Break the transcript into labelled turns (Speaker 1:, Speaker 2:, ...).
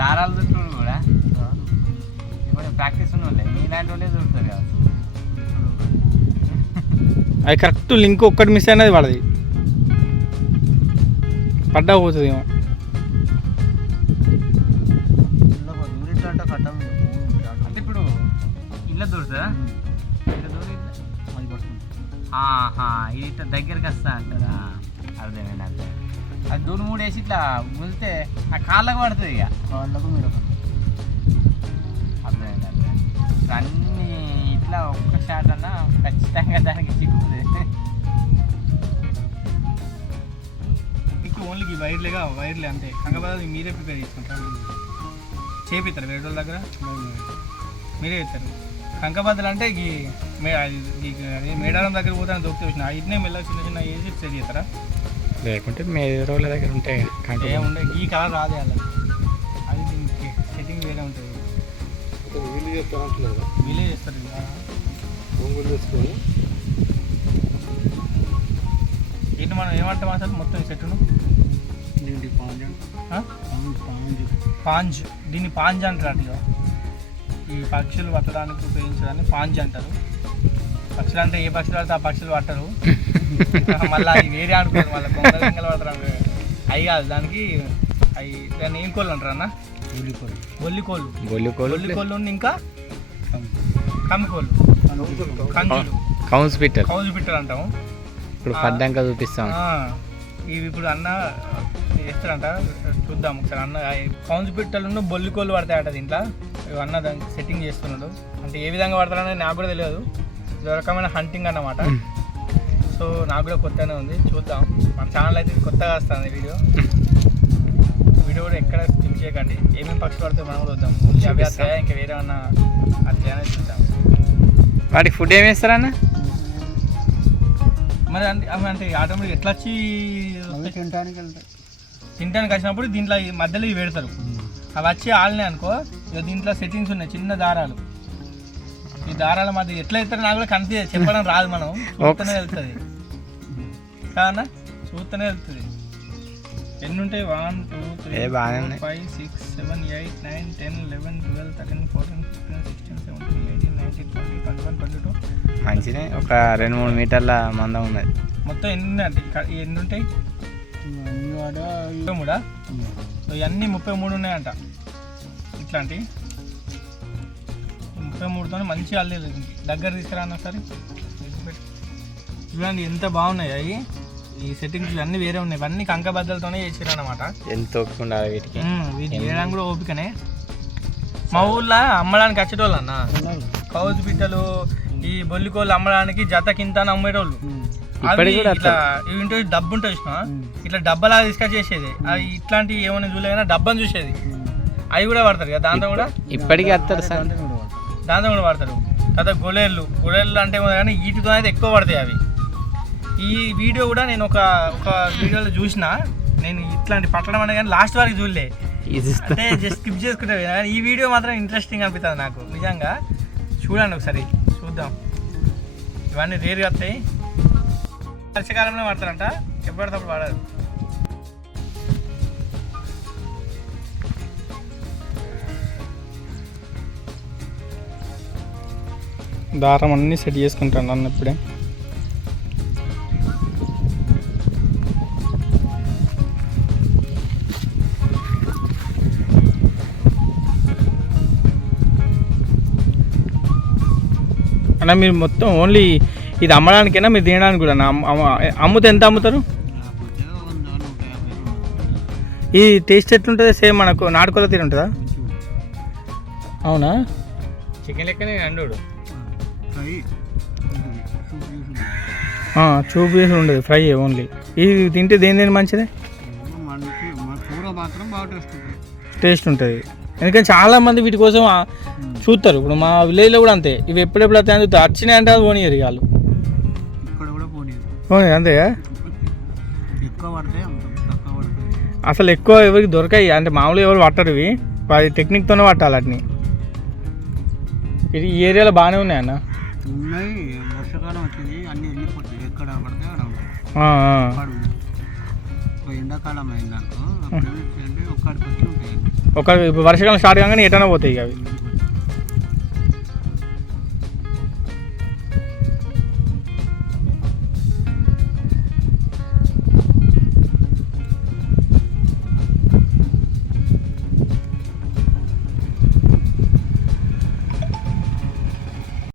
Speaker 1: దారాలు చుట్టూ కూడా. ఇప్పుడు ప్రాక్టీస్ ఉన్న వాళ్ళే మీలాంటి వాళ్ళే చుడతారు కదా
Speaker 2: అది కరెక్ట్ లింక్ ఒక్కటి మిస్ అయినది పడది పడ్డా పోతుంది ఏమో
Speaker 1: అంటే ఇప్పుడు ఇళ్ళ దూరుతుందా? ఇట్లా దగ్గరికి వస్తా అంటారా? అర్థమైంది అర్థం అది మూడు వేసి ఇట్లా ములితే ఆ కాళ్ళకు పడుతుంది ఇక.
Speaker 3: వాళ్ళకు మీరు
Speaker 1: అర్థమైంది అర్థమైంది. అన్ని ఇట్లా ఒక్క షాట్ అన్నా ఖచ్చితంగా దానికి చిక్కుతుంది.
Speaker 2: మీకు ఓన్లీ వైర్లేగా వైర్లే అంతే. కంగబాద మీరే ప్రిపేర్ చేసుకుంటారు. చేపిస్తారు వేరే వాళ్ళ దగ్గర? మీరే చేస్తారు కంకబద్దలు అంటే ఈ మేడారం దగ్గర పోతాను దొరికి వచ్చిన ఇట్నే మెల్ల చిన్న చిన్న సెట్ చేస్తారా
Speaker 4: లేకుంటే మీ రోజుల దగ్గర ఉంటే
Speaker 2: ఏ ఉండే ఈ కలర్ రాదే అలా. అది దీనికి సెట్టింగ్ వేరే ఉంటుంది.
Speaker 3: వీళ్ళు చెప్తానంటలేదు
Speaker 2: వీలే చేస్తారు ఇక.
Speaker 3: ఒంగులు తెచ్చుకొని
Speaker 2: ఏంటి మనం ఏమంటాం అసలు మొత్తం సెట్టును?
Speaker 3: దీంటి పాంజ్? పాంజ్
Speaker 2: పాంజ్. దీన్ని పాంజ్ అంటారు అటు ఈ పక్షులు పట్టడానికి ఉపయోగించడాన్ని పాంజ్ అంటారు. పక్షులు అంటే ఏ పక్షులు పడితే ఆ పక్షులు పట్టరు. మళ్ళీ అది వేరే అనుకోరు మళ్ళీ కొంగలు పడతారు అవి. కాదు దానికి అవి దాన్ని ఏం కోళ్ళు అంటారు అన్న?
Speaker 3: ఉల్లిపోయి
Speaker 2: గొల్లి కోళ్ళు
Speaker 4: గొల్లు
Speaker 2: గొల్లి
Speaker 4: కోళ్ళు
Speaker 2: కోళ్ళు ఉండి ఇంకా కమ్మి కోళ్ళు కంజులు
Speaker 4: కౌన్స్ పిట్టలు.
Speaker 2: కౌజు పిట్టలు అంటాము.
Speaker 4: ఇప్పుడు పడ్డాక చూపిస్తాం.
Speaker 2: ఇవి ఇప్పుడు అన్న చేస్తారంట. చూద్దాం ఒకసారి అన్న. కౌన్స్ పిట్టలు బొల్లి కోళ్ళు పడతాయట దీంట్లో. ఇవి అన్న దానికి సెట్టింగ్ చేస్తున్నాడు. అంటే ఏ విధంగా పడతారనేది నాకు కూడా తెలియదు. ఇది ఒక రకమైన హంటింగ్ అన్నమాట సో నాకు కూడా కొత్తగానే ఉంది. చూద్దాం. మన ఛానల్ అయితే ఇది కొత్తగా వస్తుంది వీడియో వీడియో కూడా ఎక్కడ స్కిప్ చేయకండి. ఏమేమి పక్షులు పడితే మనం కూడా వద్దాం. అవి వస్తాయా? ఇంకా వేరే ఏమన్నా అనేది చూద్దాం.
Speaker 4: వాటికి ఫుడ్ ఏమి వేస్తారన్న
Speaker 2: మరి అంటే అవి అంటే ఆటోమేటిక్ ఎట్లా వచ్చి
Speaker 3: తినడానికి వెళ్తాయి.
Speaker 2: తినడానికి వచ్చినప్పుడు దీంట్లో ఈ మధ్యలో ఇవి పెడతారు. అవి వచ్చి ఆళ్ళనే అనుకో ఇక దీంట్లో సెట్టింగ్స్ ఉన్నాయి చిన్న దారాలు. ఈ దారాల మధ్య ఎట్లా ఇస్తారు నాకు కూడా కనిపి చెప్పడం రాదు మనం. చూస్తూనే వెళ్తుంది కాదన్నా? చూస్తూనే వెళ్తుంది ఎన్ని ఉంటాయి one two three. Five six seven eight nine ten eleven twelve thirteen fourteen fifteen sixteen seventeen eighteen nineteen twenty twenty one twenty two
Speaker 4: మంచినే. ఒక రెండు మూడు మీటర్ల మందం ఉన్నది.
Speaker 2: మొత్తం ఎన్ని ఉన్నాయి అంటే ఎన్ని ఉంటాయి ముప్పై మూడా? సో ఇవన్నీ ముప్పై మూడు ఉన్నాయంట. ఇట్లాంటి? ముప్పై మూడుతో మంచి అల్లేదు దగ్గర తీసుకురా అన్న ఒకసారి చూడండి ఎంత బాగున్నాయి అవి. ఈ సెట్టింగ్స్ అన్నీ వేరే ఉన్నాయి. ఇవన్నీ కంకబద్దలతోనే చేసారు అనమాట
Speaker 4: ఎంత ఒప్పుకుండా వీటికి?
Speaker 2: వీటి చేయడానికి కూడా ఓపికనే. మా ఊళ్ళో అమ్మడానికి వచ్చేటోళ్ళు అన్న కౌజు పిట్టలు ఈ బొల్లికోళ్ళు అమ్మడానికి జత కింత అని అమ్మేటోళ్ళు అవి ఇట్లా డబ్బు ఉంటుంది చూసినా ఇట్లా డబ్బాలా తీసుకొచ్చి చేసేది. అవి ఇట్లాంటి ఏమైనా చూడలేదా డబ్బాని చూసేది. అవి కూడా పడతారు కదా దాంతో కూడా?
Speaker 4: ఇప్పటికీ వస్తారు సార్.
Speaker 2: దాంతో కూడా పడతారు తర్వాత గొలేళ్ళు గొలేళ్ళు అంటే కానీ వీటితో అయితే ఎక్కువ పడతాయి అవి. ఈ వీడియో కూడా నేను ఒక ఒక వీడియోలో చూసిన. నేను ఇట్లాంటి పట్టడం అనే కానీ లాస్ట్ వరకు చూడలే. అంటే జస్ట్ స్కిప్ చేసుకుంటే కానీ ఈ వీడియో మాత్రం ఇంట్రెస్టింగ్ అనిపిస్తుంది నాకు. నిజంగా. చూడండి ఒకసారి. చూద్దాం. ఇవన్నీ రేరుగా వస్తాయి. వర్షకాలంలో పడతారంట ఎప్పటికప్పుడు పడదు దారం అన్నీ సెట్ చేసుకుంటాను అన్న ఇప్పుడే. అన్న మీరు మొత్తం ఓన్లీ ఇది అమ్మడానికైనా మీరు తినడానికి కూడా అమ్ముతే ఎంత అమ్ముతారు? ఈ టేస్ట్ ఎట్లుంటుంది? సేమ్ మనకు నాటుకోల తీరు ఉంటుందా? అవునా?
Speaker 4: చికెన్ లెక్కనే అండు
Speaker 2: ఆ, చూపు చేసి ఉండదు ఫ్రై ఓన్లీ ఇది తింటే దేని దేని మంచిది?
Speaker 3: టేస్ట్ ఉంటుంది.
Speaker 2: ఎందుకంటే చాలా మంది వీటి కోసం ఆ, చూస్తారు ఇప్పుడు మా విలేజ్లో కూడా అంతే. ఇవి ఎప్పుడెప్పుడు వస్తాయని చూస్తారు వచ్చినాయి అంటే అది పోనీయరు ఇక వాళ్ళు. పోనీ అంతేగా
Speaker 3: పడితే
Speaker 2: అసలు ఎక్కువ ఎవరికి దొరకాయి. అంటే మామూలుగా ఎవరు పట్టరు ఇవి. అది టెక్నిక్తోనే పట్టాలి వాటిని. ఇది ఈ ఏరియాలో బాగానే ఉన్నాయి అన్న.
Speaker 3: ఉన్నాయి. వర్షాకాలం వచ్చింది. అన్ని వెళ్ళిపోతాయి ఎక్కడ పడితే అక్కడ ఉంటాయి ఎండాకాలం అయిందనుకో ఒక్కడికి వచ్చి ఉంటాయండి.
Speaker 2: ఒక వర్షాకాలం స్టార్ట్ కాగానే ఎటైనా పోతాయి అవి.